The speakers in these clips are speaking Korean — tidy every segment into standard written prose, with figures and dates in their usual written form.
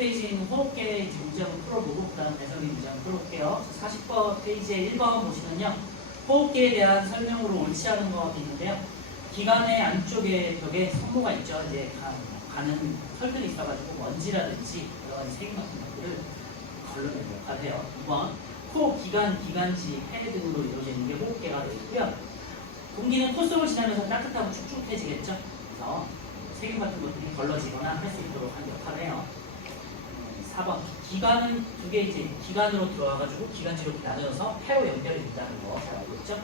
40페이지에 있는 호흡계 문제 한번 풀어보고 그 다음 배설리 문제 한번 풀어볼게요. 40번 페이지에 1번 보시면요. 호흡계에 대한 설명으로 옳지 않은 것이 있는데요. 기관의 안쪽에 벽에 성모가 있죠. 이제 가는 털들이 있어가지고 먼지라든지 여러 가지 세균 같은 것들을 걸러내는 역할을 해요. 2번 코, 기관, 기관지, 폐 등으로 이루어지는 게 호흡계가 되어 있고요. 공기는 코 속을 지나면서 따뜻하고 축축해지겠죠. 그래서 세균 같은 것들이 걸러지거나 할 수 있도록 하는 역할을 해요. 4번 기관은 두 개 이제 기관으로 들어와가지고 기관지로 나누어서 폐로 연결이 된다는 거 잘 알고 있죠.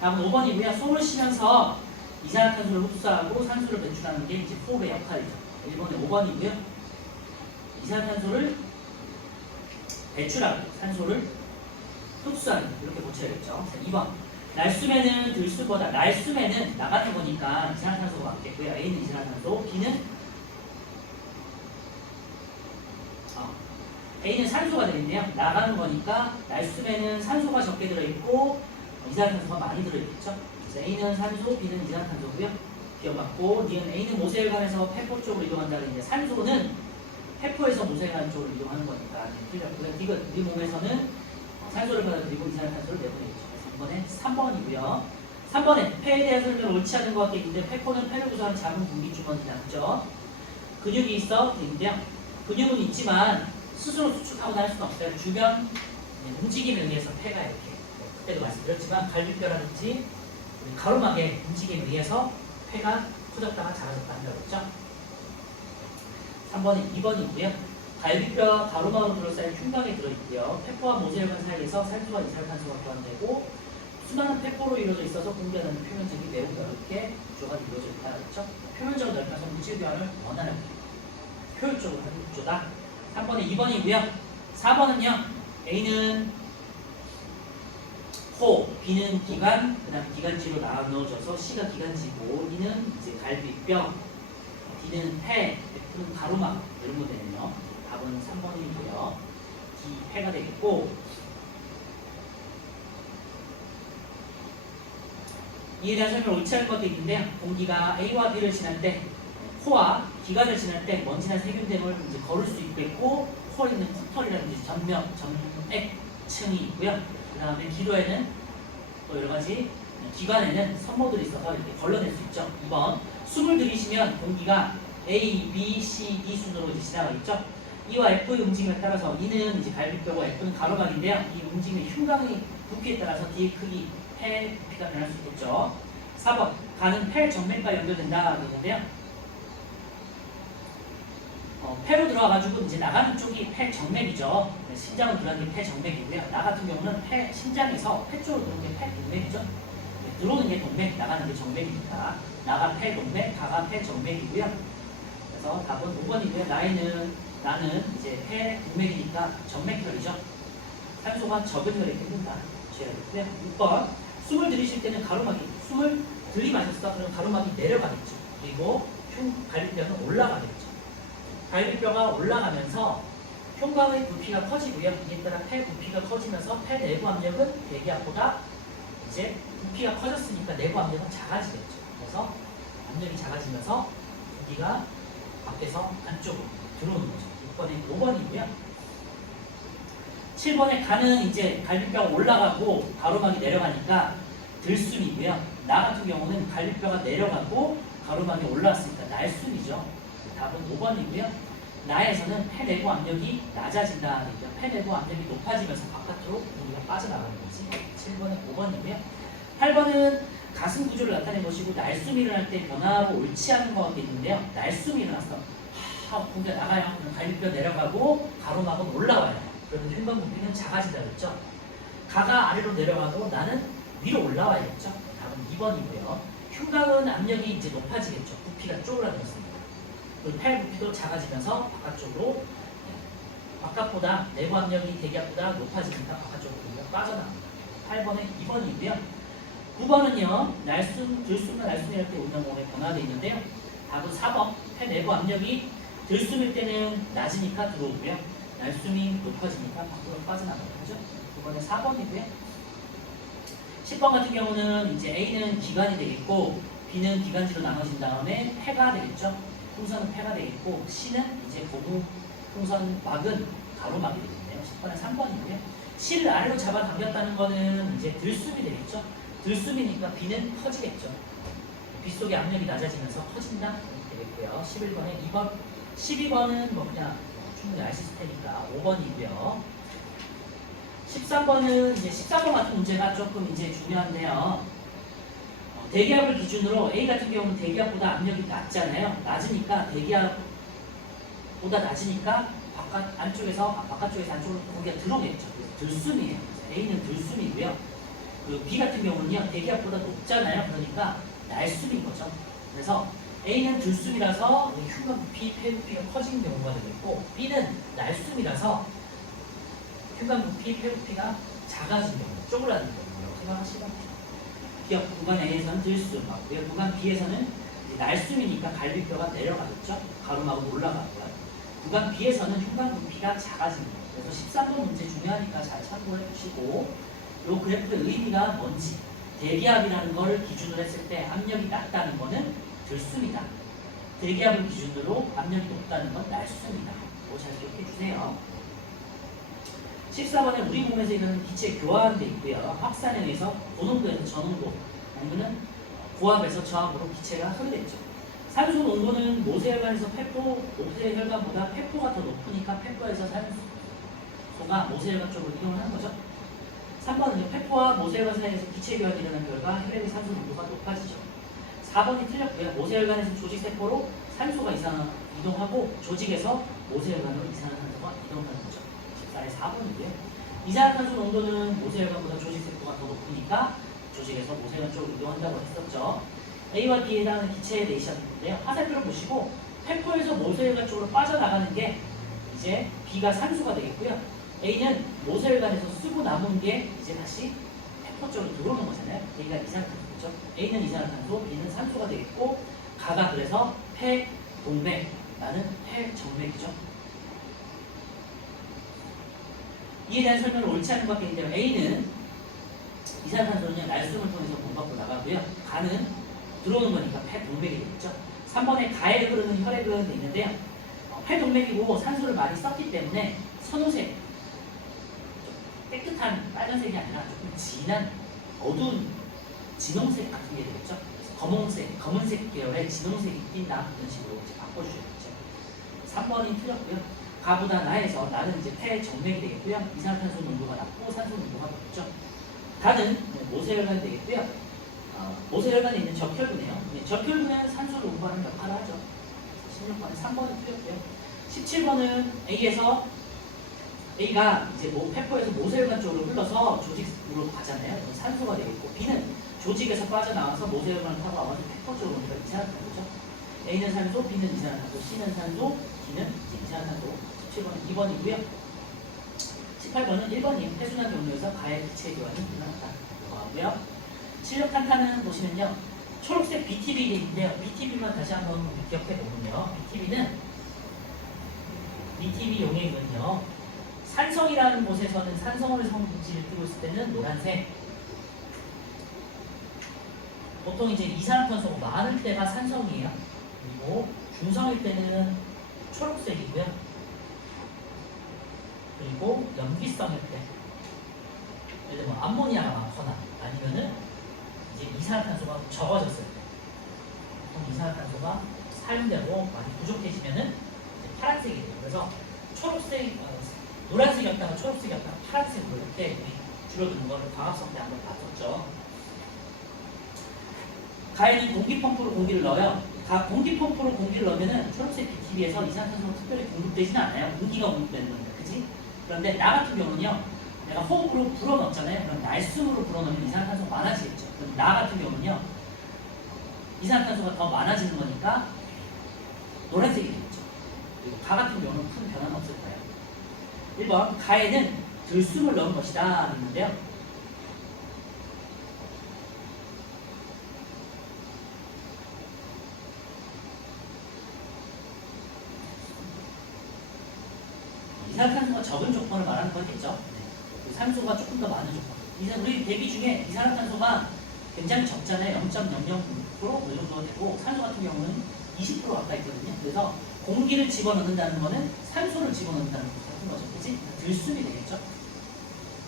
다음은 5번이고요. 숨을 쉬면서 이산화탄소를 흡수하고 산소를 배출하는 게 이제 호흡의 역할이죠. 1번에 5번이고요. 이산화탄소를 배출하고 산소를 흡수하는 이렇게 고쳐야겠죠. 2번 날숨에는 들숨보다 날숨에는 나가는 거니까 이산화탄소가 많겠고요. A는 이산화탄소, A는 산소가 되겠네요. 나가는 거니까 날숨에는 산소가 적게 들어있고 이산화탄소가 많이 들어있겠죠. 그래서 A는 산소, B는 이산화탄소고요. 기억맞고 니은 A는 모세혈관에서 폐포 쪽으로 이동한다는 이제 산소는 폐포에서 모세혈관 쪽으로 이동하는 거니까 틀렸고요. D는 우리 몸에서는 산소를 받아들이고 이산화탄소를 내보내겠죠. 3번이고요. 3번에 폐에 대한 설명을 옳지 않은 것 같겠는데 폐포는 폐를 구성하는 작은 공기 주머니라죠. 근육이 있어 있는데요. 근육은 있지만 스스로 수축하거나 할 수는 없어요. 주변 움직임에 의해서 폐가 이렇게 그때도 말씀드렸지만 갈비뼈라든지 가로막의 움직임에 의해서 폐가 커졌다가 작아졌다 한다고 했죠. 3번은 2번이고요. 갈비뼈와 가로막으로 둘러싸인 흉곽에 들어있고요. 폐포와 모세혈관 사이에서 산소와 이산화탄소가 교환되고 수많은 폐포로 이루어져 있어서 공기하는 표면적이 매우 넓게 구조가 이루어져 있다고 했죠. 표면적으로 넓혀서 물질 교환을 원하는 효율적으로 하는 구조다. 3번에 2번이고요. 4번은요. A는 코, B는 기관, 그 다음 기관지로 나눠져서 C가 기관지고 E는 이제 갈비뼈, D는 폐, F는 가로막 이런 거 되면요. 답은 3번이고요. D, 폐가 되겠고 이에 대한 설명을 옳지 않은 것도 있는데요. 공기가 A와 B를 지날 때 코와 기관을 지날 때 먼지나 세균 등을 이제 걸을 수 있겠고 코에 있는 콧털이라든지 점액층이 있고요. 그 다음에 기도에는 또 여러 가지 기관에는 섬모들이 있어서 이렇게 걸러낼 수 있죠. 2번 숨을 들이쉬면 공기가 A, B, C, D 순으로 이제 지나가 있죠. E와 F의 움직임에 따라서 E는 이제 갈비뼈고 F는 가로막인데요. 이 움직임의 흉곽의 부피에 따라서 D의 크기, 폐 부피가 변할 수 있겠죠. 4번 간은 폐 정맥과 연결된다 그러는데요. 폐로 들어와가지고 이제 나가는 쪽이 폐 정맥이죠. 신장으로 들어가는 게 폐 정맥이고요. 나 같은 경우는 신장에서 폐 쪽으로 들어오는 게 폐 동맥이죠. 들어오는 게 동맥, 나가는 게 정맥이니까 나가 폐 동맥, 가가 폐 정맥이고요. 그래서 답은 5번이고요. 나는 이제 폐 동맥이니까 정맥혈이죠. 산소가 적은 혈에 끊는다. 주의하겠고요. 6번 숨을 들이쉴 때는 가로막이 숨을 들이마셨어. 그럼 가로막이 내려가겠죠. 그리고 갈비뼈는 올라가겠죠. 갈비뼈가 올라가면서 흉곽의 부피가 커지고요. 이에 따라 폐 부피가 커지면서 폐 내부 압력은 대기압보다 이제 부피가 커졌으니까 내부 압력은 작아지겠죠. 그래서 압력이 작아지면서 공기가 밖에서 안쪽으로 들어오는 거죠. 6번에 5번이고요. 7번에 간은 이제 갈비뼈가 올라가고 가로막이 내려가니까 들숨이고요. 나 같은 경우는 갈비뼈가 내려가고 가로막이 올라왔으니까 날숨이죠. 답은 5번이고요. 나에서는 폐 내부 압력이 낮아진다. 그러니까 폐 내부 압력이 높아지면서 바깥으로 공기가 빠져나가는 거지. 7번은 5번이고요. 8번은 가슴 구조를 나타낸 것이고 날숨이 일어날 때 변화로 옳지 않은 것도 있는데요. 날숨이 일어났어. 공기가 나가요. 그럼 갈비뼈 내려가고 가로막은 올라와요. 그러면 흉곽 부피는 작아진다 그랬죠. 가가 아래로 내려가고 나는 위로 올라와야겠죠. 답은 2번이고요. 흉곽은 압력이 이제 높아지겠죠. 부피가 쪼그라들었습니다. 폐 부피도 작아지면서 바깥쪽으로 바깥보다 내부 압력이 대기압보다 높아지니까 바깥쪽으로 공기가 빠져나갑니다. 8번에 2번이고요. 9번은요. 날숨, 들숨과 날숨일 때 운동공에 변화되어 있는데요. 답은 4번. 폐 내부 압력이 들숨일 때는 낮으니까 들어오고요. 날숨이 높아지니까 밖으로 빠져나가는 거죠. 9번에 4번이고요. 10번 같은 경우는 이제 A는 기관이 되겠고 B는 기관지로 나눠진 다음에 폐가 되겠죠. 풍선은 폐가 되겠고 C는 이제 고무 풍선막은 가로막이 되겠네요. 10번에 3번이고요. C를 아래로 잡아당겼다는 거는 이제 들숨이 되겠죠. 들숨이니까 B는 커지겠죠. B 속의 압력이 낮아지면서 커진다 되겠고요. 11번에 2번, 12번은 뭐 그냥 충분히 알 수 있을 테니까 5번이고요. 13번은 이제 13번 같은 문제가 조금 이제 중요한데요. 대기압을 기준으로 A 같은 경우는 대기압보다 압력이 낮잖아요. 낮으니까 대기압보다 낮으니까 바깥쪽에서 안쪽으로 공기가 들어오겠죠. 그래서 들숨이에요. A는 들숨이고요. 그 B 같은 경우는요 대기압보다 높잖아요. 그러니까 날숨인 거죠. 그래서 A는 들숨이라서 흉곽 부피, 폐부피가 커지는 경우가 되겠고 B는 날숨이라서 흉곽 부피, 폐부피가 작아지는 경우, 쪼그라드는 경우라고 생각하시면 돼요. 기압 구간 A에서는 들숨, 구간 B에서는 날숨이니까 갈비뼈가 내려가겠죠. 가로막으로 올라가고요. 구간 B에서는 흉곽 부피가 작아집니다. 그래서 13번 문제 중요하니까 잘 참고해 주시고 이 그래프의 의미가 뭔지 대기압이라는 걸 기준으로 했을 때 압력이 낮다는 거는 들숨이다. 대기압을 기준으로 압력이 높다는 건 날숨이다. 이거 잘 기억해 주세요. 14번에 우리 몸에서 일어나는 기체 교환돼 있고요. 확산에 의해서 고농도에서 저농도 아니면 고압에서 저압으로 기체가 흐르겠죠. 산소 농도는 모세혈관에서 모세혈관보다 폐포가 더 높으니까 폐포에서 산소가 모세혈관 쪽으로 이동을 하는 거죠. 3번은 폐포와 모세혈관 사이에서 기체 교환이 일어난 결과 혈액의 산소 농도가 높아지죠. 4번이 틀렸고요. 모세혈관에서 조직세포로 산소가 이동하고 조직에서 모세혈관으로 이산화탄소가 이동하는 거죠. 14의 4번이고요. 이산화탄소 농도는 모세혈관보다 조직세포가 더 높으니까 조직에서 모세혈관 쪽으로 이동한다고 했었죠. A와 B에 해당하는 기체에 대해 시작했는데요. 화살표를 보시고 폐포에서 모세혈관 쪽으로 빠져나가는 게 이제 B가 산소가 되겠고요. A는 모세혈관에서 쓰고 남은 게 이제 다시 폐포 쪽으로 들어오는 거잖아요. A가 이산화탄소죠. A는 이산화탄소, B는 산소가 되겠고 가가 그래서 폐동맥, 나는 폐정맥이죠. 이에 대한 설명을 옳지 않은 것 같겠는데요. A는 이산화탄소는 날숨을 통해서 몸 밖으로 나가고요. 가는 들어오는 거니까 폐동맥이 되겠죠. 3번에 가에 흐르는 혈액은 있는데요. 폐동맥이고 산소를 많이 썼기 때문에 선호색, 깨끗한 빨간색이 아니라 조금 진한 어두운 진홍색 같은 게 되겠죠. 그래서 검은색 계열의 진홍색이 띈다. 이런 식으로 이제 바꿔주셔야겠죠. 3번이 틀렸고요. 가보다 나에서 나는 이제 폐정맥이 되겠고요. 이산화탄소 농도가 낮고 산소 농도가 높죠. 가는 모세혈관이 되겠고요. 모세혈관에 있는 적혈구네요. 적혈구는 산소를 운반하는 역할을 하죠. 16번에 3번은 틀렸고요. 17번은 A가 이제 폐포에서 모세혈관 쪽으로 흘러서 조직으로 가잖아요. 산소가 되겠고 B는 조직에서 빠져나와서 모세혈관을 타고 와서 폐포 쪽으로 오니까 이산화탄소죠. A는 산소, B는 이산화탄소, C는 산소, D는 이산화탄소. 17번은 2번이고요. 18번은 1번이 폐순환 경로에서 가해 기체 교환이 일어났다. 하고요. 출력 탄탄은 보시면요. 초록색 BTB인데요. BTB만 다시 한번 기억해 보면요. BTB 용액은요. 산성이라는 곳에서는 산성을 성질을 띠고 있을 때는 노란색. 보통 이제 이산화탄소가 많을 때가 산성이에요. 그리고 중성일 때는 초록색이고요. 그리고 염기성일 때, 예를 들면 암모니아가 많거나 아니면은 이제 이산화탄소가 적어졌을 때, 보통 이산화탄소가 사용되고 많이 부족해지면은 이제 파란색이 돼요. 그래서 초록색, 노란색이었다가 초록색이었다가 파란색으로 이렇게 줄어드는 거를 광합성 때 한번 봤었죠. 가에는 공기펌프로 공기를 넣어요. 공기펌프로 공기를 넣으면은 초록색 BTB에서 이산화탄소가 특별히 공급되지는 않아요. 공기가 공급되는 겁니다. 그치? 그런데 나 같은 경우는요. 내가 호흡으로 불어넣었잖아요. 그럼 날숨으로 불어넣으면 이산화탄소가 많아지겠죠. 그럼 나 같은 경우는요. 이산화탄소가 더 많아지는 거니까 노란색이 되겠죠. 그리고 가 같은 경우는 큰 변화는 없을 거예요. 1번 가에는 들숨을 넣은 것이다 했는데요. 이산화탄소가 적은 조건을 말하는 거겠죠. 네. 산소가 조금 더 많은 조건. 우리 대기 중에 이산화탄소가 굉장히 적잖아요. 0.00% 이 정도가 되고 산소 같은 경우는 20% 가까이 있거든요. 그래서 공기를 집어넣는다는 거는 산소를 집어넣는다는 것 같은 거죠. 그치? 들숨이 되겠죠?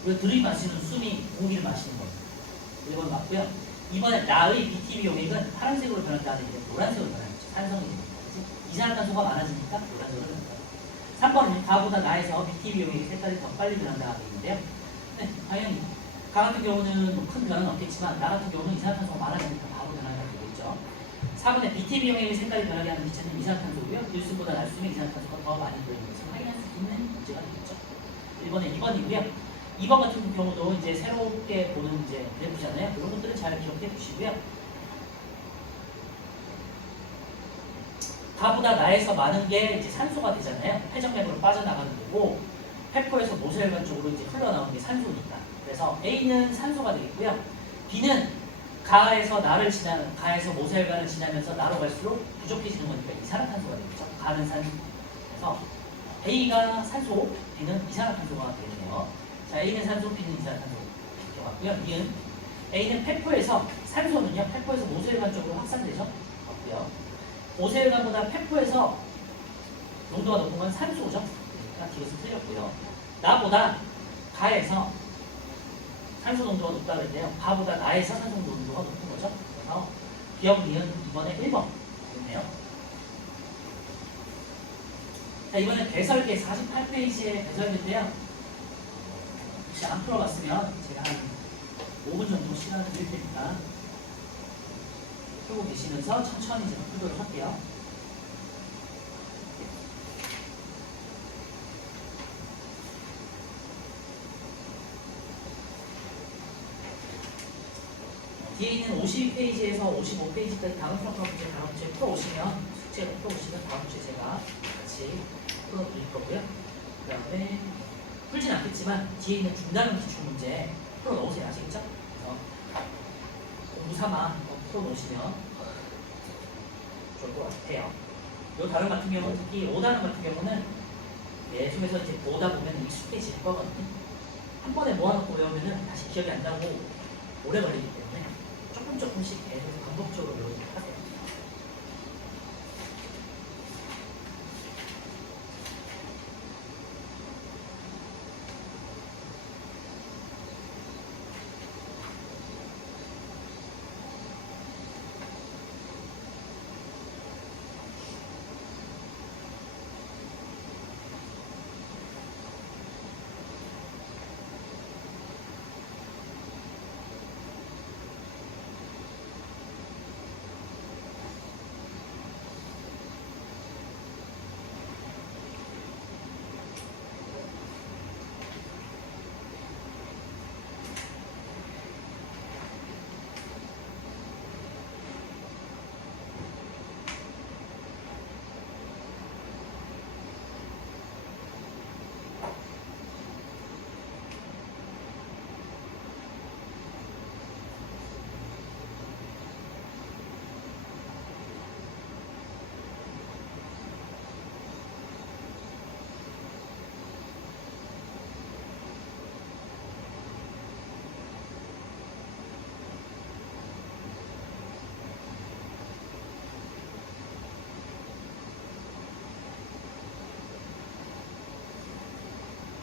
그리고 들이마시는 숨이 공기를 마시는 거예요. 1번 맞고요. 이번에 나의 BTB 용액은 파란색으로 변한다는 게 노란색으로 변하겠죠. 산성이 됩니다. 그치? 이산화탄소가 많아지니까 노란색으로 변합니다. 3번은 가보다 나에서 BTB 용액의 색깔이 더 빨리 변한다고 되어 있는데요. 네, 당연히 가 같은 경우는 뭐큰 변화는 없겠지만 나 같은 경우는 이산화탄소가 많아지니까 바로 변화가 되겠죠. 4번에 BTB 용액의 색깔이 변하게 하는 기체는 이산화탄소고요. 들숨보다 날숨에 이산화탄소가 더 많이 들어있는 것을 확인할 수 있는 문제가 되겠죠. 1번에 2번이고요. 2번 같은 경우도 이제 새롭게 보는 이제 그래프잖아요. 이런 것들은 잘 기억해 두시고요. 가보다 나에서 많은 게 이제 산소가 되잖아요. 폐정맥으로 빠져나가는 거고 폐포에서 모세혈관 쪽으로 이제 흘러나오는 게 산소니까. 그래서 A는 산소가 되겠고요. B는 가에서 모세혈관을 지나면서 나로 갈수록 부족해지는 거니까 이산화탄소가 되겠죠. 가는 산소. 그래서 A가 산소, B는 이산화탄소가 되네요. 자, A는 산소, B는 이산화탄소 들어갔고요. B는 A는 폐포에서 산소는요. 폐포에서 모세혈관 쪽으로 확산되죠. 없고요. 모세혈관보다 폐포에서 농도가 높은 건 산소죠. 그러니까 뒤에서 틀렸고요. 나보다 가에서 산소 농도가 높다고 했는데요. 가보다 나에서 산소 농도가 높은 거죠. 그래서 기억 니은 이번에 1번 됐네요. 자, 이번에 배설계 48페이지의 배설계인데요. 혹시 안 풀어봤으면 제가 한 5분 정도 시간을 드릴 테니까 풀고 계시면서 천천히 제가 풀도록 할게요. 뒤에 있는 52페이지에서 55페이지까지 다음 수업 문제 다음 주에 풀어오시면 숙제로 풀어오시면 다음 주에 제가 같이 풀어드릴 거고요. 그 다음에 풀진 않겠지만 뒤에 있는 중단원 기출문제 풀어놓으세요. 아시겠죠? 그래서 공부 삼아 풀어놓으시면 좋을 것 같아요. 요 단원 같은 경우는 특히 5단원 같은 경우는 계속해서 이제 보다 보면 익숙해질 거거든요. 한 번에 모아놓고 외우면은 다시 기억이 안 나고 오래 걸리기 때문에 조금씩 계속 반복적으로 외우도록 하세요.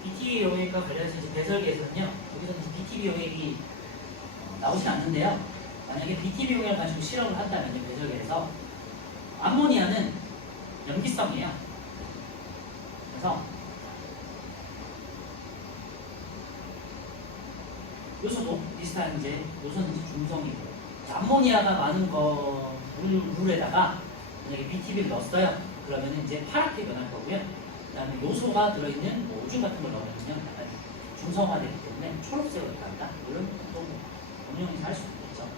BTB 용액과 관련해서 이제 배설계에서는요, 여기서 BTB 용액이 나오진 않는데요. 만약에 BTB 용액을 가지고 실험을 한다면요, 배설계에서 암모니아는 염기성이에요. 그래서 요소도 비슷한 이제 요소는 이제 중성이고, 암모니아가 많은 물에다가 만약에 BTB를 넣었어요. 그러면 이제 파랗게 변할 거고요. 그 다음에 요소가 들어있는 뭐 오줌 같은 걸 넣으면 약간 중성화되기 때문에 초록색으로 변한다. 이런 또 응용해서 할 수 있겠죠.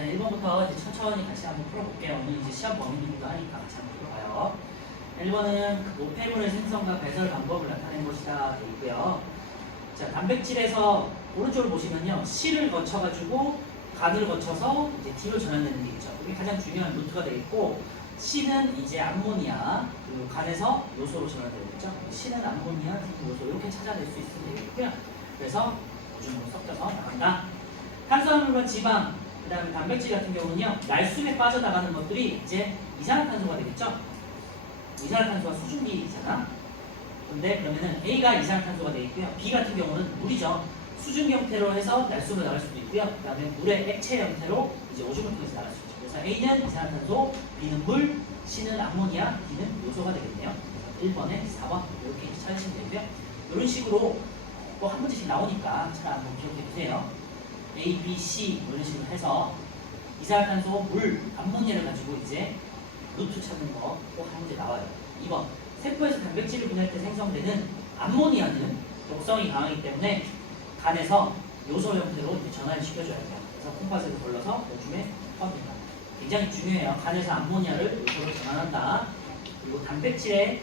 자, 1번부터 이제 천천히 같이 한번 풀어볼게요. 오늘 이제 시험 범위도 하니까 같이 한번 풀어봐요. 1번은 그 노폐물의 생성과 배설 방법을 나타낸 것이다 되어 있고요. 자, 단백질에서 오른쪽을 보시면요, C를 거쳐가지고 간을 거쳐서 이제 D로 전환되는 게 있죠. 이게 가장 중요한 루트가 되어 있고, C는 이제 암모니아, 그리고 간에서 요소로 전환되겠죠. C는 암모니아, D는 요소, 이렇게 찾아낼 수 있으면 되겠고요. 그래서 오줌으로 섞여서 나간다. 탄수화물과 지방, 그 다음에 단백질 같은 경우는요, 날숨에 빠져나가는 것들이 이제 이산화탄소가 되겠죠. 이산화탄소가 수증기잖아. 근데 그러면은 A가 이산화탄소가 되어 있고요. B 같은 경우는 물이죠. 수증기 형태로 해서 날숨으로 나갈 수도 있고요. 그 다음에 물의 액체 형태로 이제 오줌을 통해서 나갈 수 있죠. 그래서 A는 이산화탄소, B는 물, C는 암모니아, D는 요소가 되겠네요. 1번에 4번 이렇게 찾으시면 되고요. 이런 식으로 또 한 문제씩 나오니까 잘 한번 기억해 두세요. A, B, C 이런 식으로 해서 이산화탄소, 물, 암모니아를 가지고 이제 루트 찾는 거 꼭 한 문제 나와요. 2번 세포에서 단백질을 분해할 때 생성되는 암모니아는 독성이 강하기 때문에 간에서 요소 형태로 이제 전환을 시켜줘야 돼요. 그래서 콩팥을 걸러서 오줌에 포함된다. 굉장히 중요해요. 간에서 암모니아를 요소로 전환한다. 그리고 단백질의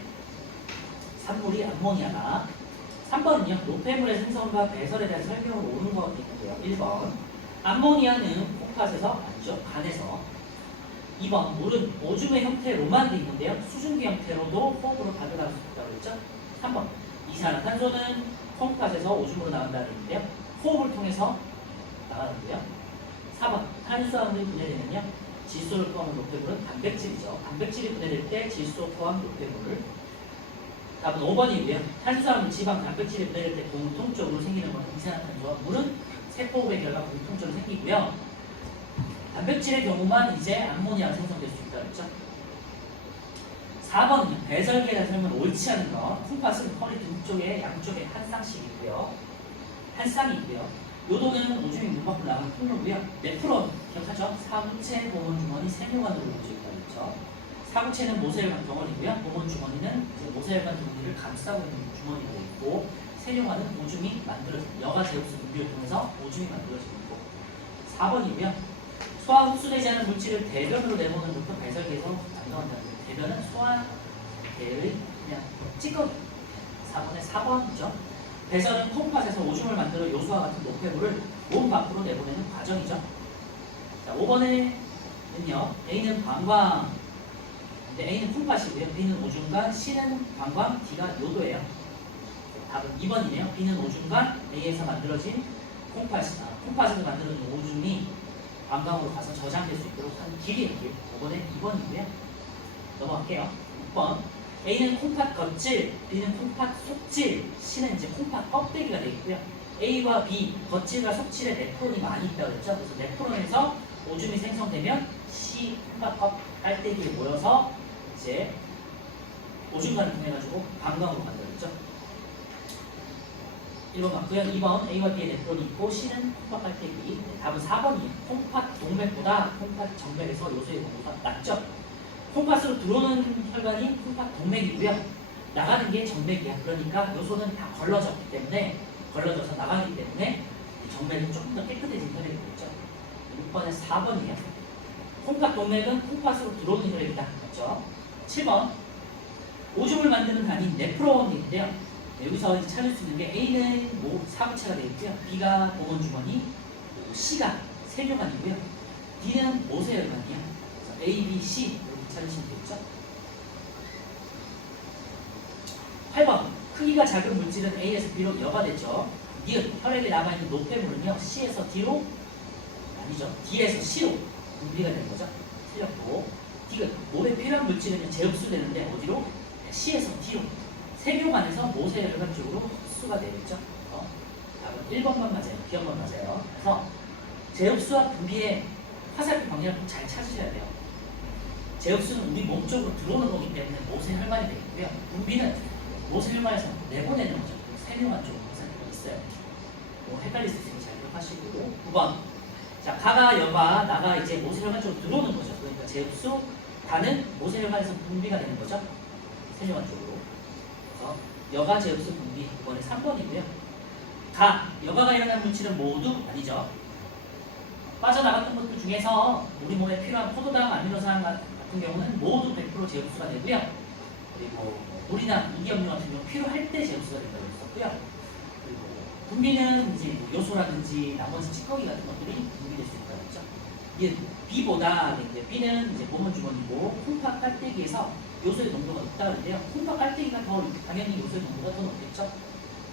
산물이 암모니아다. 3번은요, 노폐물의 생성과 배설에 대한 설명으로 옳은 것 있는데요. 1번 암모니아는 콩팥에서 아니죠, 간에서. 2번 물은 오줌의 형태로만 되어 있는데요. 수증기 형태로도 호흡으로 받아나갈 수 있다고 했죠. 3번 이산화탄소는 콩팥에서 오줌으로 나간다는 얘기인데요. 호흡을 통해서 나가는데요. 4번 탄수화물이 분해되면요, 질소를 포함한 노폐물은 단백질이죠. 단백질이 분해될 때 질소 포함 노폐물을. 답은 5번이고요. 탄수화물, 지방, 단백질이 분해될 때 공통적으로 생기는 것은 이산화탄소와 물은 세포호흡의 결과 공통적으로 생기고요. 단백질의 경우만 이제 암모니아가 생성될 수 있다고 했죠. 4번은요, 배설기에 대한 설명은 옳지 않은 것. 콩팥은 허리 등 쪽에 양쪽에 한 쌍씩 있고요. 한 쌍이 있고요. 요도는 오줌이 물 밖으로 나가는 통로고요. 네프론 기억하죠? 사구체, 보문 주머니, 세뇨관으로 이루어져 있다고 했죠. 사구체는 모세혈관 덩어리고요. 보문 주머니는 이제 모세혈관 덩어리를 감싸고 있는 주머니가 되어 있고, 세뇨관은 오줌이 만들어진 여가 제흡수 분비를 통해서 오줌이 만들어지고 있고. 4번이고요. 소화 흡수되지 않은 물질을 대변으로 내보는 것도 배설기에서 발생한다는 거예요. 대변은 소화계의 그냥 찌꺼기. 4번에 4번이죠. 배설은 콩팥에서 오줌을 만들어 요소와 같은 노폐물을 몸 밖으로 내보내는 과정이죠. 자, 5번에는요, A는 방광, 근데 A는 콩팥이고요. B는 오줌간, C는 방광, D가 요도예요. 답은 2번이네요. B는 오줌간, A에서 만들어진 콩팥에서 만들어진 오줌이 방광으로 가서 저장될 수 있도록 하는 길이에요. 5번에 2번이고요. 넘어갈게요. 6번 A는 콩팥 겉질, B는 콩팥 속질, C는 이제 콩팥 껍데기가 되어 있고요. A와 B, 겉질과 속질에 네프론이 많이 있다고 했죠. 그래서 네프론에서 오줌이 생성되면 C, 콩팥 깔때기에 모여서 이제 오줌간을 통해가지고 방광으로 만들어졌죠. 1번 맞고요. 2번 A와 B의 네프론이 있고 C는 콩팥 깔때기. 네, 답은 4번이에요. 콩팥 동맥보다 콩팥 정맥에서 요소의 농도가 낮죠. 콩팥으로 들어오는 혈관이 콩팥 동맥이고요. 나가는 게 정맥이야. 그러니까 요소는 다 걸러져서 나가기 때문에 정맥은 조금 더 깨끗해진 혈액이 되겠죠. 6번에 4번이에요. 콩팥 동맥은 콩팥으로 들어오는 혈액이다. 맞죠? 7번 오줌을 만드는 단위 네프론인데요. 여기서 이제 찾을 수 있는 게 A는 사구체가 되어 있고요. B가 보건 주머니, C가 세뇨관이고요. D는 모세혈관이야. 그래서 A, B, C 이렇게 찾으시면 되겠죠. 8번 크기가 작은 물질은 A에서 B로 여과되죠. 니은 혈액에 남아있는 노폐물은요, C에서 D로 아니죠. D에서 C로 분비가 되는 거죠. 틀렸고 D은 몸에 필요한 물질은 재흡수되는데 어디로? C에서 D로. 세뇨관에서 모세혈관 쪽으로 흡수가 되겠죠. 답은 1번만 맞아요. B번만 맞아요. 그래서 재흡수와 분비의 화살표 방향을 잘 찾으셔야 돼요. 재흡수는 우리 몸 쪽으로 들어오는 거기 때문에 모세혈관이 되겠고요. 분비는 모세혈관에서 내보내는 거죠. 세뇨관 쪽으로 화살표가 있어요. 헷갈릴 수 있으니까 잘 기억하시고. 9번 자, 가가 여가 나가 이제 모세혈관 쪽으로 들어오는 거죠. 그러니까 재흡수 가는 모세혈관에서 분비가 되는 거죠. 세뇨관 쪽으로. 여가 재흡수 분비 이번에 3번이고요. 여가가 일어난 물질은 모두 아니죠. 빠져나갔던 것들 중에서 우리 몸에 필요한 포도당, 아미노산 같은 경우는 모두 100% 제흡수가 되고요. 그리고 물이나 유기염료 같은 경우 필요할 때 제흡수가 된다고 했었고요. 그리고 분비는 이제 요소라든지 나머지 찌꺼기 같은 것들이 분비될 수 있다고 했죠. 이게 B보다 이제 B는 이제 몸은 주머니고 콩팥 깔때기에서 요소의 농도가 높다 그러는데요. 콩팥 깔때기가 더 당연히 요소의 농도가 더 높겠죠.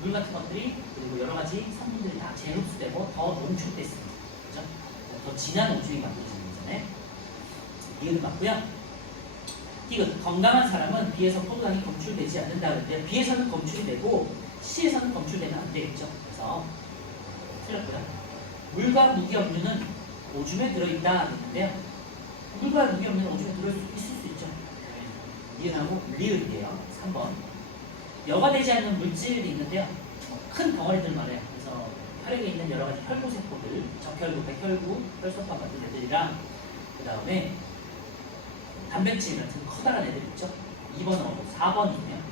물 같은 것들이 그리고 여러 가지 성분들이 다 재흡수되고 더 농축됐습니다. 그렇죠? 더 진한 농축이 만들어지는 거잖아요. 이해는 맞고요. 이거 건강한 사람은 B에서 포도당이 검출되지 않는다 그러는데 B에서는 검출이 되고 C에서는 검출되면 안 되겠죠. 그래서 틀렸고요. 물과 무기염류는 오줌에 들어있다 했는데요. 물과 무기염류는 오줌에 들어있을 수 있죠. 니은하고 리을이에요. 3번. 여과되지 않는 물질이 있는데요. 큰 덩어리들 말해요. 그래서 혈액에 있는 여러 가지 혈구세포들, 적혈구, 백혈구, 혈소판 같은 애들이랑 그 다음에 단백질 같은 커다란 애들 있죠. 2번하고 4번이네요.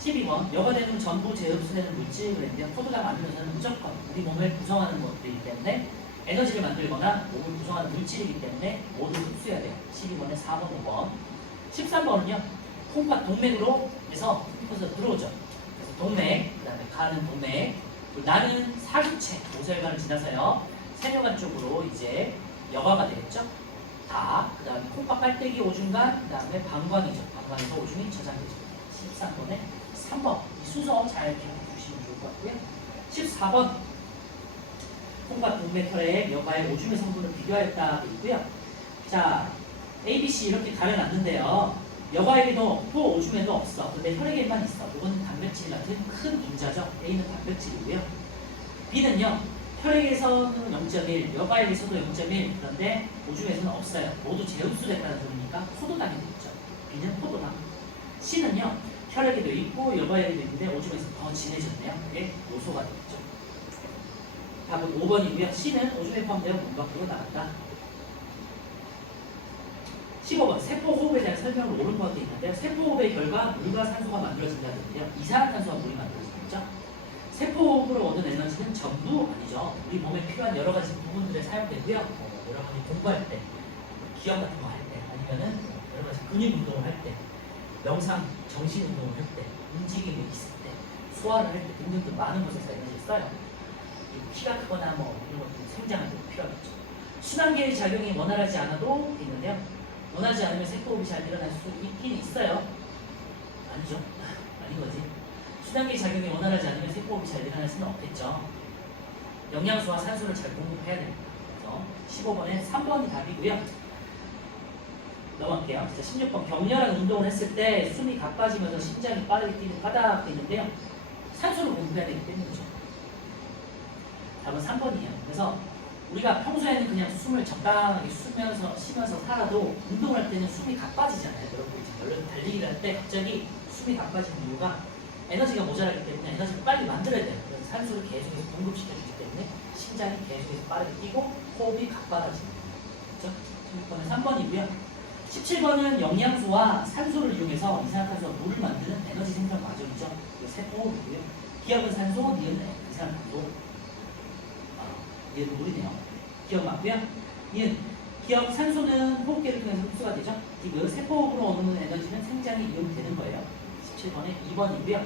12번. 여과되는 전부 재흡수되는 물질 그랬는데요. 포도당 아미노산은 무조건 우리 몸을 구성하는 것들이기 때문에 에너지를 만들거나 몸을 구성하는 물질이기 때문에 모두 흡수해야 돼요. 12번에 4번, 5번. 13번은요. 콩팥 동맥으로 해서 흡수해서 들어오죠. 그래서 동맥, 그 다음에 간은 동맥, 나는 사주체, 오설관을 지나서요. 세뇨관 쪽으로 이제 여과가 되겠죠. 다, 그 다음에 콩팥 빨대기 오줌간, 그 다음에 방광이죠. 방광에서 오줌이 저장되죠. 13번에 3번. 이 순서 잘 기억해 주시면 좋을 것 같고요. 14번. 콩팥 동맥 혈액 여과의 오줌의 성분을 비교하였다 되어 있고요. 자, A, B, C 이렇게 가려놨는데요. 여과에도 또 오줌에도 없어. 근데 혈액에만 있어. 이건 단백질 같은 큰 인자죠. A는 단백질이고요. B는요. 혈액에서는 0.1, 여과에서도 0.1 그런데 오줌에서는 없어요. 모두 재흡수됐다는 소리니까 포도당이 되겠죠. B는 포도당. C는요. 혈액에도 있고 여과에도 있는데 오줌에서 더 진해졌네요. 그게 요소가 되겠죠. 답은 5번이고요. C는 오줌에 포함되어 몸 밖으로 나간다. 15번. 세포호흡에 대한 설명을 옳은 것도 있는데요. 세포호흡의 결과 물과 산소가 만들어진다는데요. 이산화탄소와 물이 만들어지죠. 세포호흡으로 얻은 에너지는 전부 아니죠. 우리 몸에 필요한 여러 가지 부분들에 사용되고요. 여러 가지 공부할 때, 기억 같은 거 할 때, 아니면은 여러 가지 근육 운동을 할 때, 명상, 정신 운동을 할 때, 움직임이 있을 때, 소화를 할 때 등등등 많은 곳에서 에너지를 써요. 키가 크거나 뭐 이런 것들 성장할 때 필요하겠죠. 순환계의 작용이 원활하지 않아도 있는데요. 원하지 않으면 세포호흡이 잘 일어날 수 있긴 있어요. 아니죠? 아닌 거지. 순환계 작용이 원활하지 않으면 세포호흡이 잘 일어날 수는 없겠죠. 영양소와 산소를 잘 공급해야 됩니다. 그래서 15번에 3번이 답이고요. 넘어갈게요. 16번. 격렬한 운동을 했을 때 숨이 가빠지면서 심장이 빠르게 뛰는 까닭이 있는데요. 산소를 공급해야 되기 때문이죠. 답은 3번이에요. 그래서 우리가 평소에는 그냥 숨을 적당하게 쉬면서 살아도 운동할 때는 숨이 가빠지잖아요. 여러분 달리기를 할 때 갑자기 숨이 가빠지는 이유가 에너지가 모자라기 때문에 에너지를 빨리 만들어야 돼요. 그래서 산소를 계속해서 공급시켜주기 때문에 심장이 계속해서 빠르게 뛰고 호흡이 가빠라집니다. 그렇죠? 16번은 3번이고요. 17번은 영양소와 산소를 이용해서 이산화탄소와 물을 만드는 에너지 생산 과정이죠. 세포호흡이고요. 기억은 산소, 니은 이산화탄소. 얘도 물이네요. 기억 맞고요. 니은 기억 산소는 호흡기를 통해서 흡수가 되죠. 디귿 세포호흡으로 얻는 에너지는 생장이 이용되는 거예요. 17번에 2번이고요.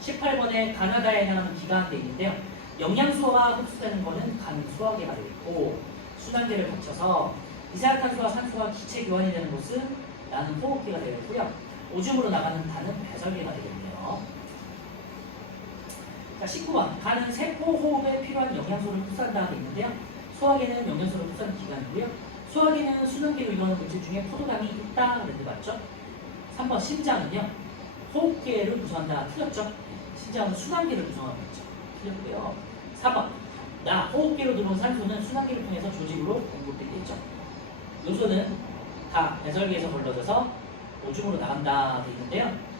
18번에 가나다에 해당하는 기관대 있는데요. 영양소가 흡수되는 거는 간 소화계가 되어 있고 순환계를 거쳐서 이산화탄소와 산소가 기체 교환이 되는 곳은 나는 호흡기가 되어 있고요. 오줌으로 나가는 단은 배설계가 되겠네요. 자, 19번. 간은 세포호흡에 필요한 영양소를 흡수한다 되어 있는데요. 소화계는 영양소를 흡수하는 기관이고요. 소화계는 순환계로 이루어지는 물질 중에 포도당이 있다 그랬는데 맞죠? 3번. 심장은요. 호흡계를 구성한다. 틀렸죠? 심장은 순환계를 구성하고 있죠. 틀렸고요. 4번. 호흡계로 들어온 산소는 순환계를 통해서 조직으로 공급되게 있죠. 요소는 다 배설계에서 걸러져서 오줌으로 나간다 되어 있는데요.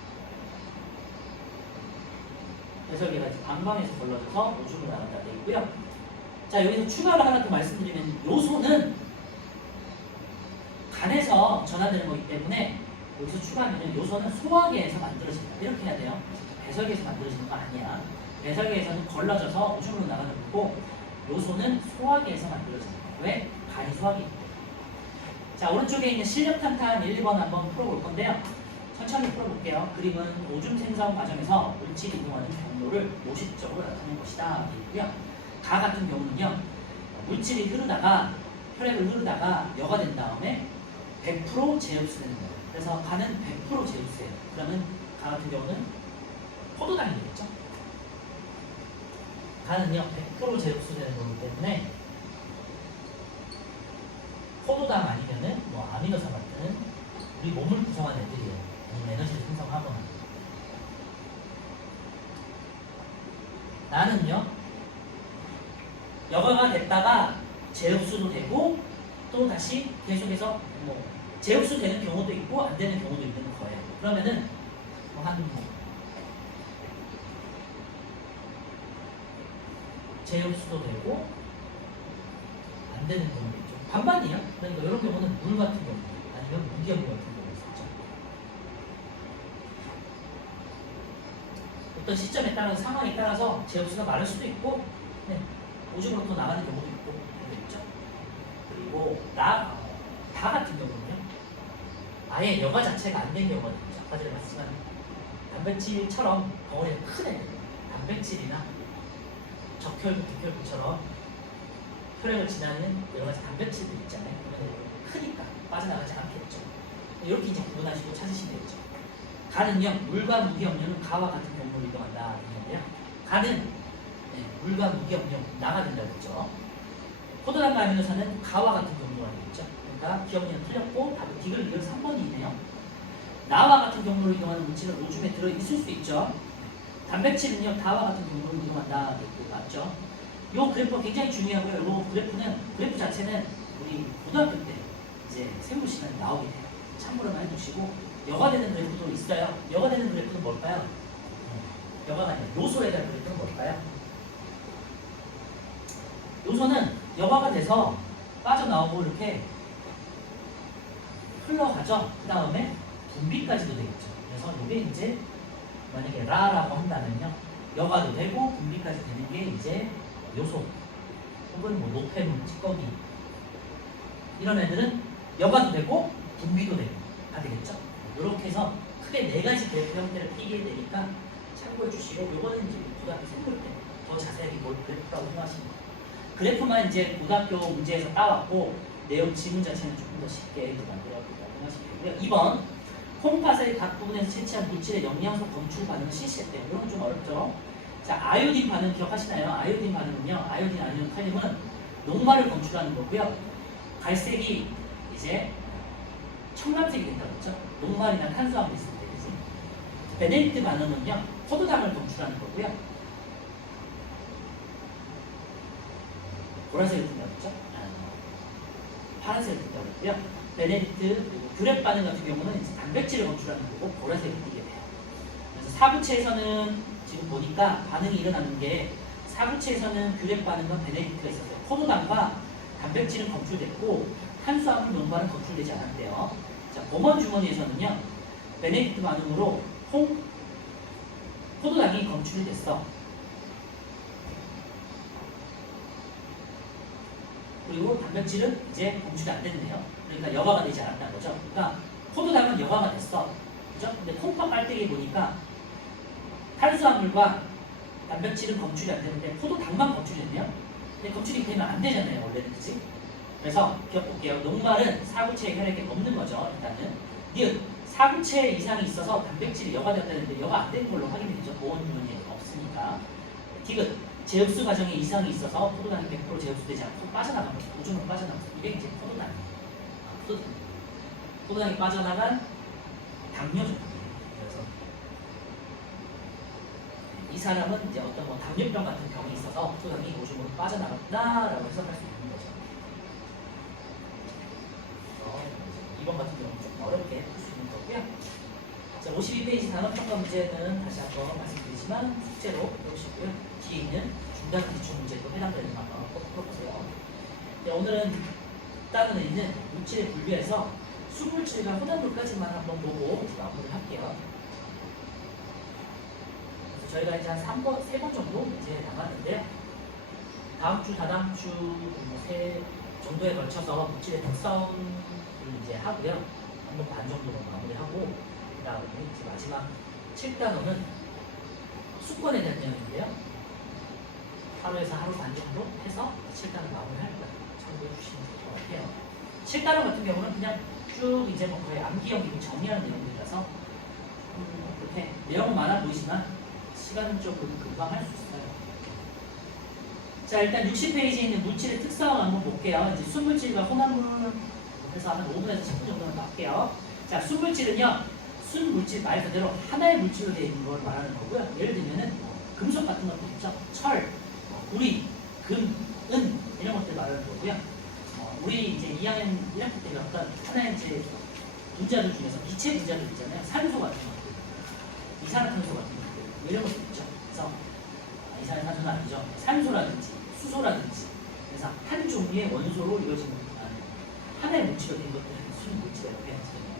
배설계가 방광에서 걸러져서 오줌으로 나간다 되어 있고요. 자, 여기서 추가로 하나 더 말씀드리면 요소는 간에서 전환되는 거기 때문에 여기서 추가하면 요소는 소화계에서 만들어진다. 이렇게 해야 돼요. 배설계에서 만들어지는 거 아니야. 배설계에서는 걸러져서 오줌으로 나가는 거고 요소는 소화기에서 만들어집니다. 왜? 간이 소화기이기 때문에. 자, 오른쪽에 있는 실력 탄탄 1, 2번 한번 풀어볼 건데요. 천천히 풀어볼게요. 그림은 오줌 생성 과정에서 물질이 이동하는 경로를 모식적으로 나타낸 것이다. 이고요. 가 같은 경우는요. 물질이 흐르다가 혈액을 흐르다가 여가 된 다음에 100% 재흡수되는 거예요. 그래서 가는 100% 재흡수예요. 그러면 가 같은 경우는 포도당이 되겠죠. 가는요 100% 재흡수되는 거기 때문에 포도당 아니면은 뭐 아미노산 같은 우리 몸을 구성하는 애들이에요. 에너지를 생성하거나. 나는요 여가가 됐다가 재흡수도 되고 또 다시 계속해서 뭐 재흡수 되는 경우도 있고 안 되는 경우도 있는 거예요. 그러면은 한 재흡수도 되고 안 되는 경우도 있죠. 반반이에요. 그러니까 이런 경우는 물 같은 경우 아니면 무기압류 같은 경우가 있었죠. 어떤 시점에 따라서 상황에 따라서 재흡수가 마를 수도 있고 오줌으로 더 나가는 경우도 있고 그렇죠. 그리고 다 같은 경우는요. 아예 여가 자체가 안 된 경우가 있죠. 아까 전에 말씀한 단백질처럼 덩어리가 큰 애들 단백질이나 적혈구, 백혈구처럼 혈액을 지나는 여러 가지 단백질들 있잖아요. 그러면 크니까 빠져나가지 않겠죠. 이렇게 이제 구분하시고 찾으시면 되겠죠. 가는요, 물과 무기압류는 가와 같은 경로로 이동한다. 이건데요. 가는 물과 무기압류 나가 된다고 했죠. 포도당과 아미노산은 가와 같은 경로가 되겠죠. 그러니까 기억력은 틀렸고 답은 D를 이을 3번이네요. 나와 같은 경로로 이동하는 물질은 오줌에 들어있을 수 있죠. 단백질은요, 다와 같은 경로로 이동한다. 맞죠? 이 그래프가 굉장히 중요하고요. 이 그래프 자체는 우리 고등학교 때 이제 세울 시간에 나오게 돼요. 참고로만 해두시고 여과되는 그래프도 있어요. 여과되는 그래프는 뭘까요? 여과가 아니라 요소에 대한 그래프는 뭘까요? 요소는 여과가 돼서 빠져나오고 이렇게 흘러가죠. 그 다음에 분비까지도 되겠죠. 그래서 이게 이제 만약에 라라고 한다면요. 여과도 되고 분비까지 되는 게 이제 요소 혹은 뭐 노폐물, 찌꺼기 이런 애들은 여과도 되고 분비도 되고 다 되겠죠. 이렇게 해서 크게 4가지 그래프 형태를 띠게 되니까 참고해 주시고 요거는 이제 고등학교 생물 때 더 자세하게 뭘 그래프라고 생각하시면 돼요. 그래프만 이제 고등학교 문제에서 따왔고 내용 지문 자체는 조금 더 쉽게 만들어보려고 생각하시면 되고요. 2번 콩팥의 각 부분에서 채취한 물질의 영양소 검출 반응을 실시했대요. 이런 건 좀 어렵죠. 자, 아이오딘 반응 기억하시나요? 아이오딘 반응은요. 아이오딘 아니면 칼륨은 녹말을 검출하는 거고요. 갈색이 이제 청藍색이 된다고 했죠. 녹말이나 탄수화물이 있을 때, 그지? 베네딕트 반응은요. 포도당을 검출하는 거고요. 보라색이 된다고 했죠. 파란색이 된다고 했고요. 베네딕트 규렉 반응 같은 경우는 이제 단백질을 검출하는 거고 보라색을 띠게 돼요. 그래서 사구체에서는 지금 보니까 반응이 일어나는 게 사구체에서는 규렉 반응과 베네딕트가 있었어요. 포도당과 단백질은 검출됐고 탄수화물 녹말은 검출되지 않았대요. 자, 봄원 주머니에서는요. 베네딕트 반응으로 포도당이 검출이 됐어. 그리고 단백질은 이제 검출이 안 됐네요. 그러니까 여과가 되지 않았다는 거죠. 그러니까 포도당은 여과가 됐어. 그죠? 근데 콩팥 빨대기 보니까 탄수화물과 단백질은 검출이 안 되는데 포도당만 검출이 됐네요. 근데 검출이 되면 안 되잖아요. 원래는. 그치? 그래서 기억볼게요. 녹말은 사구체 혈액에 없는 거죠. 일단은. 니은 사구체 이상이 있어서 단백질이 여과되었다는데 여과 안 된 걸로 확인이 되죠. 보온 주머니에 없으니까. 디귿 재흡수 과정에 이상이 있어서 포도당이 100% 재흡수되지 않고 빠져나간 거죠. 오줌으로 빠져나간 거죠. 이게 이제 포도당이에요. 포도당이 빠져나간 당뇨죠. 그래서 이 사람은 이제 어떤 뭐 당뇨병 같은 병이 있어서 포도당이 오줌으로 빠져나갔다라고 해석할 수 있는 거죠. 그래서 2번 같은 경우는 좀 어렵게 풀 수 있는 거고요. 자, 52페이지 단어평가 문제는 다시 한번 말씀드리지만 숙제로 배우시고요. 뒤에 있는 중간 기출 문제도 해당되는 만큼 꼭 풀어보세요. 네, 오늘은 따로 있는 물질의 분류에서 수물질과 혼합물까지만 한번 보고 마무리를 할게요. 그래서 저희가 이제 한 3번 정도 이제 남았는데요. 다음 주, 다다음 주, 세 정도에 걸쳐서 물질의 특성을 이제 하고요. 한 번 반 정도로 마무리하고, 그 다음에 이제 마지막 7단원은 수권에 대한 내용인데요. 하루에서 하루 반 정도 해서 7단원 마무리할 거예요. 참고해 주시면 될 것 같아요. 7단원 같은 경우는 그냥 쭉 이제 뭐 거의 암기형이고 정리하는 내용들이라서 그렇게 내용은 많아 보이지만 시간은 조금 금방 할 수 있어요. 자, 일단 60페이지에 있는 물질의 특성을 한번 볼게요. 이제 순물질과 혼합물 해서 한 5분에서 10분 정도는 할게요. 자, 순물질은요, 순물질 말 그대로 하나의 물질로 되어 있는 걸 말하는 거고요. 예를 들면은 금속 같은 것도 있죠. 철, 구리, 금, 은 이런 것들 말하는 거고요. 우리 이제 2학년 1학기 때 배웠던 하나의 이제 분자들 중에서 기체 분자들 있잖아요. 산소 같은 것들, 이산화탄소 같은 것들 이런 것들 있죠. 그래서 이산화탄소는 아니죠. 산소라든지 수소라든지 그래서 한 종류의 원소로 이루어진 하나의 물질로 된 것들은 순물질이라고 표현하거든요.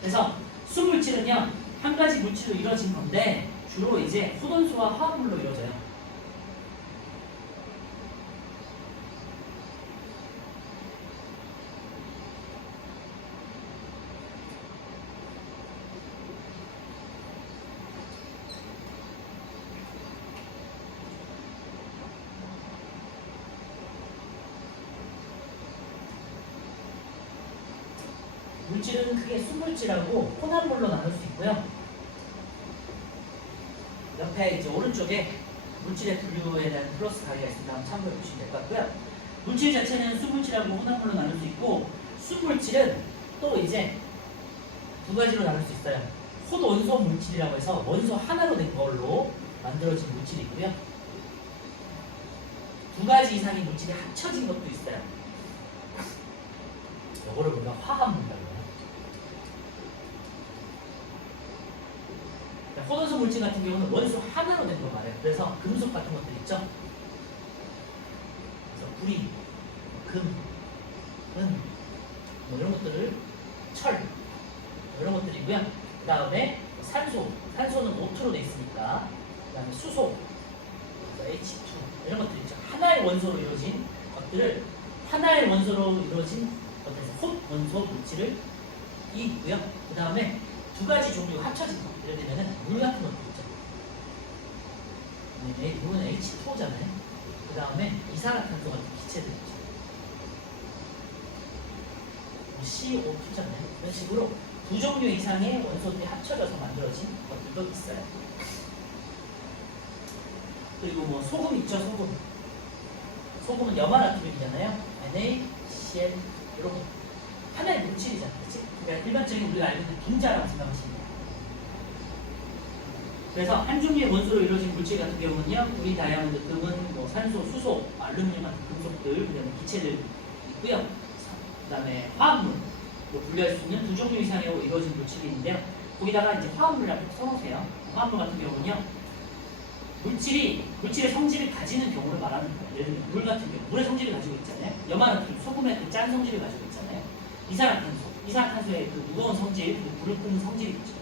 그래서 순물질은요 한 가지 물질로 이루어진 건데 주로 이제 혼원소와 화합물로 이루어져요. 물질은 크게 순물질하고 혼합물로 나눌 수 있고요. 옆에 이제 오른쪽에 물질의 분류에 대한 플러스 가게가 있습니다. 한번 참고해 보시면 될 것 같고요. 물질 자체는 순물질하고 혼합물로 나눌 수 있고 순물질은 또 이제 두 가지로 나눌 수 있어요. 혼원소 물질이라고 해서 원소 하나로 된 걸로 만들어진 물질이 있고요. 두 가지 이상의 물질이 합쳐진 것도 있어요. 이거를 우리가 화합물이라고 해요. 혼원소 물질 같은 경우는 원소 하나로 된 거 말해요. 그래서 금속 같은 것들 있죠. 그래서 구리, 금, 은, 뭐 이런 것들을 철 이런 것들이고요. 그 다음에 산소, 산소는 O2로 돼 있으니까. 그 다음에 수소, H2 이런 것들 있죠. 하나의 원소로 이루어진 것들을 하나의 원소로 이루어진 것에서 혼원소 물질을 이 있고요. 그 다음에 두 가지 종류가 합쳐진 것. 예를 들면 물 같은 것도 있죠. 물은 H2O잖아요. 그 다음에 이산화탄소 같은 기체들 있죠. CO2잖아요. 이런 식으로 두 종류 이상의 원소들이 합쳐져서 만들어진 것들도 있어요. 그리고 뭐 소금 있죠, 소금. 소금은 염화나트륨이잖아요. NaCl 이런 거 하나의 물질이잖아요. 그치? 그러니까 일반적인 우리가 알고 있는 분자라고 생각하시면 돼요. 그래서 한 종류의 원소로 이루어진 물질 같은 경우는요, 우리 다이아몬드, 금은 뭐 산소, 수소, 알루미늄 같은 금속들, 그다음에 기체들 있고요. 그 다음에 화합물, 뭐 분류할 수 있는 두 종류 이상으로 이루어진 물질이 있는데요. 거기다가 이제 화합물이라고 써놓으세요. 화합물 같은 경우는요, 물질의 성질을 가지는 경우를 말하는 거예요. 예를 들면 물 같은 경우, 물의 성질을 가지고 있잖아요. 염화나트륨, 소금의 그 짠 성질을 가지고 있잖아요. 이산화탄소의 그 무거운 성질, 그 불을 끄는 성질이 있죠.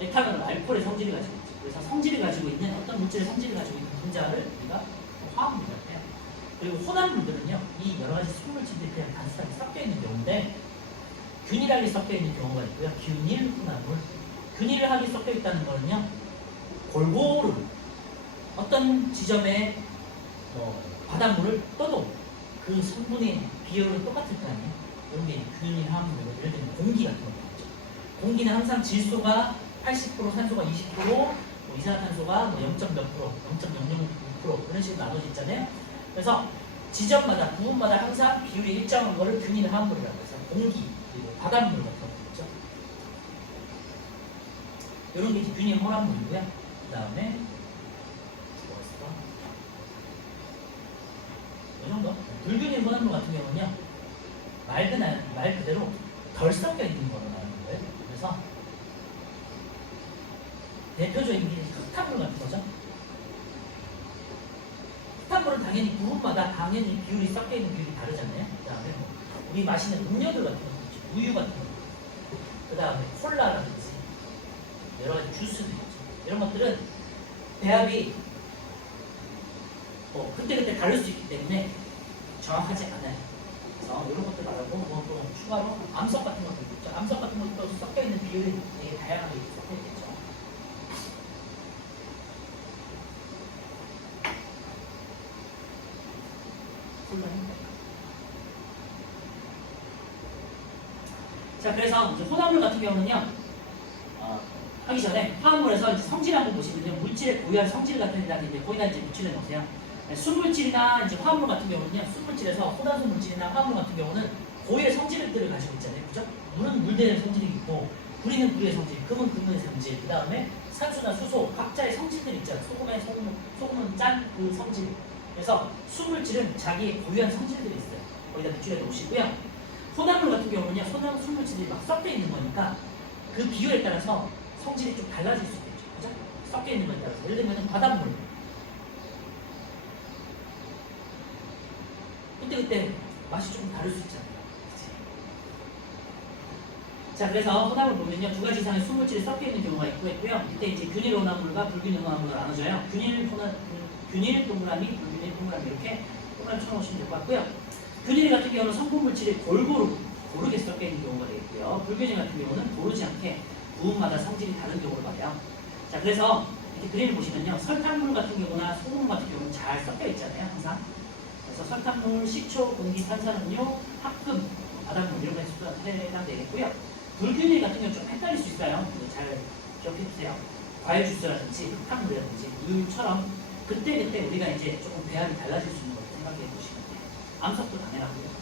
에탄올은 알코올의 성질을 가지고 있죠. 그래서 성질을 가지고 있는 어떤 물질의 성질을 가지고 있는 분자를 우리가 화합물이라고 해요. 그리고 혼합물들은요, 이 여러 가지 순물질들이 그냥 단순하게 섞여 있는 경우인데 균일하게 섞여 있는 경우가 있고요. 균일 혼합물. 균일하게 섞여 있다는 거는요, 골고루 어떤 지점에 바닷물을 떠도 그 성분의 비율은 똑같을 거 아니에요. 이런 게 균일 혼합물이고, 예를 들면 공기 같은 것도 있죠. 공기는 항상 질소가 80%, 산소가 20%, 뭐 이산화탄소가 뭐 0.몇 프로, 0.006% 이런 식으로 나눠져 있잖아요. 그래서 지점마다, 부분마다 항상 비율이 일정한 거를 균일 화합물이라고 해서 공기, 그리고 바닷물 같은 것도 있죠. 이런 게 이제 균일 혼합물이고요. 그 다음에 이 정도? 불균일 혼합물 같은 경우는요, 말 그대로 덜 섞여 있는 거로 나오는 거예요. 그래서 대표적인 게 흙탕물 같은 거죠. 흙탕물은 당연히 부분마다 당연히 비율이 섞여 있는 비율이 다르잖아요. 그 다음에 뭐 우리 마시는 음료들 같은 것도 있죠. 우유 같은 거. 그 다음에 콜라라든지 여러 가지 주스들 있죠. 이런 것들은 배합이 그때그때 다를 수 있기 때문에 정확하지 않아요. 그래서 이런 것들 말하고 또 추가로 암석 같은 것도 있죠. 암석 같은 것도 섞여 있는 비율이 되게 다양하게 섞여 있겠죠. 자, 그래서 이제 혼합물 같은 경우는요, 하기 전에 화합물에서 이제 성질 한번 보시면요, 물질의 고유한 성질 같은 데다 이제 거기다 이제 붙여 놓으세요. 순물질이나 이제 화합물 같은 경우는요, 순물질에서 혼합수 물질이나 화합물 같은 경우는 고유의 성질들을 가지고 있잖아요, 그죠? 물은 물대의 성질이 있고, 불이는 불의 성질, 금은 금의 성질, 그 다음에 산수나 수소 각자의 성질들이 있잖아요. 소금은 짠 그 성질. 그래서 순물질은 자기의 고유한 성질들이 있어요. 거기다 밑줄에 놓으시고요. 혼합물 같은 경우는요, 순물질이 막 섞여 있는 거니까 그 비율에 따라서 성질이 좀 달라질 수 있겠죠. 그죠? 섞여 있는 거에 따라서. 예를 들면 바닷물. 그때 맛이 조금 다를 수 있잖아요. 자, 그래서 혼합을 보면요, 두 가지 이상의 순물질이 섞여 있는 경우가 있고요. 이때 이제 균일 혼합물과 불균일 혼합물로 나눠져요. 균일 동그라미, 불균일 동그라미 이렇게 동그라미 쳐놓으시면 될 것 같고요. 균일 같은 경우는 성분 물질이 고르게 섞여 있는 경우가 되겠고요. 불균일 같은 경우는 고르지 않게 부분마다 성질이 다른 경우를 봐요. 자, 그래서 이렇게 그림을 보시면요, 설탕물 같은 경우나 소금 같은 경우는 잘 섞여 있잖아요, 항상. 그래서 설탕물, 식초, 공기, 탄산음료, 합금, 바닷물 이런 거에 해당되겠고요. 불균일 같은 경우는 좀 헷갈릴 수 있어요. 잘 기억해주세요. 과일 주스라든지 흑탕물이라든지 우유처럼 그때 우리가 이제 조금 배합이 달라질 수 있는 것을 생각해 보시면 돼요. 암석도 당연하고요.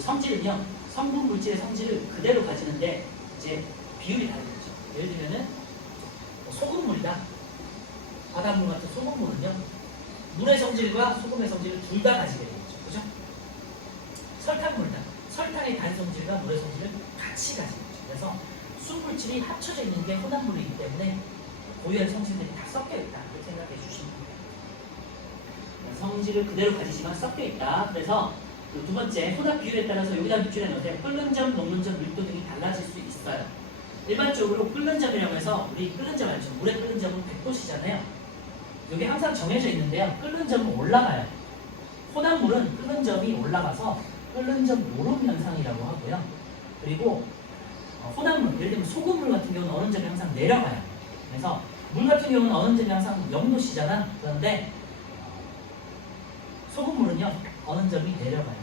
성질은요, 성분 물질의 성질을 그대로 가지는데 이제 비율이 다르겠죠. 예를 들면은 소금물이다. 바닷물 같은 소금물은요, 물의 성질과 소금의 성질을 둘 다 가지게 되겠죠. 그죠? 설탕물이다. 설탕의 단성질과 물의 성질을 같이 가지게 되죠. 그래서 순물질이 합쳐져 있는 게 혼합물이기 때문에 고유한 성질들이 다 섞여 있다. 이렇게 생각해 주시면 돼요. 성질을 그대로 가지지만 섞여 있다. 그래서 그 두 번째, 혼합 비율에 따라서 여기다 밑줄에 넣으세요. 끓는 점, 녹는 점, 밀도 등이 달라질 수 있어요. 일반적으로 끓는 점이라고 해서 우리 끓는 점 알죠? 물에 끓는 점은 100도씨잖아요. 여기 항상 정해져 있는데요. 끓는 점은 올라가요. 혼합물은 끓는 점이 올라가서 끓는 점 노름 현상이라고 하고요. 그리고 혼합물, 예를 들면 소금물 같은 경우는 어느 점이 항상 내려가요. 그래서 물 같은 경우는 어느 점이 항상 0도씨잖아. 그런데 소금물은요, 어느 점이 내려가요.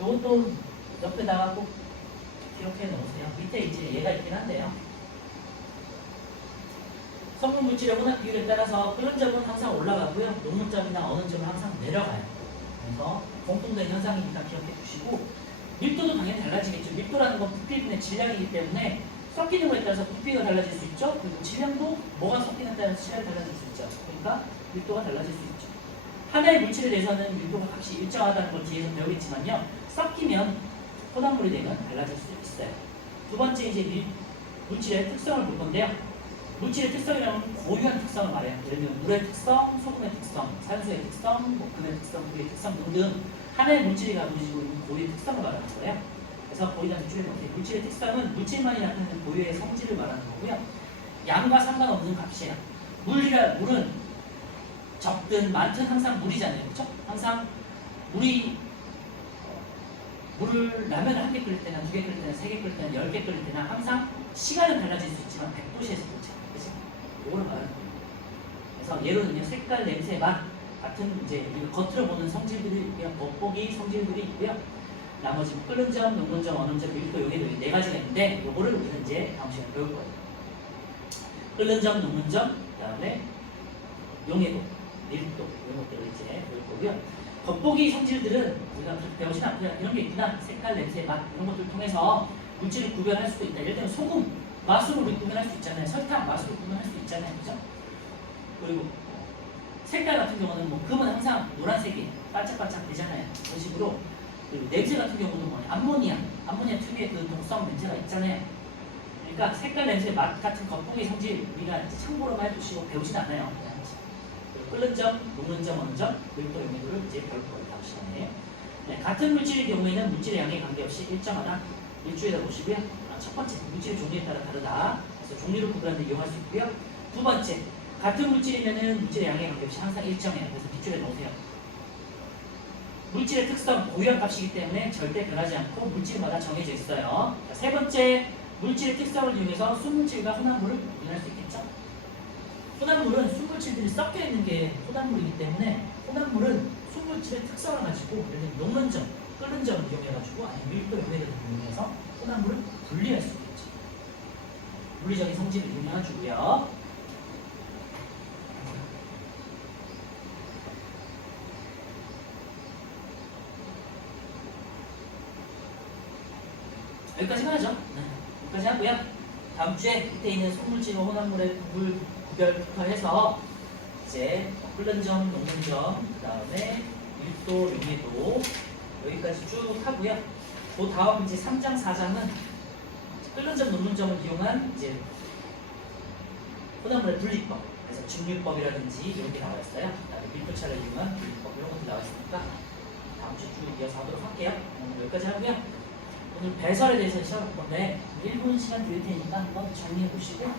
이것도 옆에다가 꼭 기록해 놓으세요. 밑에 이제 얘가 있긴 한데요. 성분 물질의 혼합 비율에 따라서 끓는 점은 항상 올라가고요. 녹는 점이나 어느 점은 항상 내려가요. 그래서 공통된 현상이니까 기억해 주시고, 밀도도 당연히 달라지겠죠. 밀도라는 건 부피분의 질량이기 때문에 섞이는 거에 따라서 부피가 달라질 수 있죠. 그리고 질량도 뭐가 섞이는 따라서 질량이 달라질 수 있죠. 그러니까 밀도가 달라질 수 있죠. 하나의 물질에 대해서는 밀도가 값이 일정하다는 걸 뒤에서 배우겠지만요, 섞이면 혼합물이 되면 달라질 수 있어요. 두 번째 이제 물질의 특성을 볼 건데요. 물질의 특성이라면 고유한 특성을 말해요. 예를 들면 물의 특성, 소금의 특성, 산소의 특성, 금의 특성, 불의 특성 등등 하나의 물질이 가지고 있는 고유의 특성을 말하는 거예요. 그래서 거기다 밑줄에 놓을게요. 물질의 특성은 물질만이 나타내는 고유의 성질을 말하는 거고요. 양과 상관없는 값이에요. 물은 적든 많든 항상 물이잖아요. 그렇죠? 항상 물을 라면을 한 개 끓일 때나 두 개 끓일 때나 세 개 끓일 때나 10개 끓일 때나 항상 시간은 달라질 수 있지만 100도씨에서 끓죠. 그렇죠? 이거를 말하는 거예요. 그래서 예로는요, 색깔, 냄새, 맛 같은 이제 겉으로 보는 성질들이 그냥 겉보기 성질들이 있고요. 나머지 끓는 점, 녹는 점, 어느 점, 밀도 여기도 네 가지가 있는데 요거를 우리는 이제 다음 시간에 배울 거예요. 끓는 점, 녹는 점, 그다음에 용해도, 밀도 이런 것들을 이제 배울 거고요. 겉보기 성질들은 우리가 배우진 않고요. 이런 게 있구나. 색깔, 냄새, 맛 이런 것들을 통해서 물질을 구별할 수도 있다. 예를 들면 소금, 맛으로 우리 구별할 수 있잖아요. 설탕, 맛으로 구별할 수 있잖아요. 그죠? 그리고 색깔 같은 경우는 뭐 금은 항상 노란색이 반짝반짝 되잖아요. 그런 식으로. 그리고 냄새 같은 경우는 뭐 암모니아 특유의 그 독성 냄새가 있잖아요. 그러니까 색깔, 냄새, 맛 같은 겉보기 성질 우리가 이제 참고로만 해두시고 배우진 않아요. 끓는 점, 녹는 점, 어느 점, 밀도, 용해도를 이제 배울 거예요. 다음 시간에. 네, 같은 물질의 경우에는 물질의 양에 관계없이 일정하다. 일주일에 보시고요. 첫 번째, 물질의 종류에 따라 다르다. 그래서 종류를 구별하는 데 이용할 수 있고요. 두 번째, 같은 물질이면은 물질의 양에 관계없이 항상 일정해요. 그래서 뒷줄에 넣으세요. 물질의 특성, 고유한 값이기 때문에 절대 변하지 않고 물질마다 정해져 있어요. 자, 세 번째, 물질의 특성을 이용해서 순물질과 혼합물을 구분할 수 있겠죠? 혼합물은 순물질들이 섞여 있는 게 혼합물이기 때문에 혼합물은 순물질의 특성을 가지고 예를 들면 녹는 점, 끓는 점을 이용해가지고 아니면 밀도 요해를 이용해서 혼합물을 분리할 수 있겠죠. 물리적인 성질을 이용해주고요. 여기까지만 하죠. 네, 여기까지 하고요. 다음 주에 밑에 있는 속물질과 혼합물의 구별부터 해서 이제 끓는 점, 녹는 점, 그 다음에 밀도, 용해도 여기까지 쭉 하고요. 그 다음 이제 3장, 4장은 끓는 점, 녹는 점을 이용한 이제 혼합물의 분리법, 그래서 증류법이라든지 이런 게 나와 있어요. 그다음에 밀도차를 이용한 분리법 이런 것도 나와 있으니까 다음 주 쭉 이어서 하도록 할게요. 오늘 여기까지 하고요. 오늘 배설에 대해서 시작할 건데 1분 시간 드릴 테니까 한번 정리해 보시고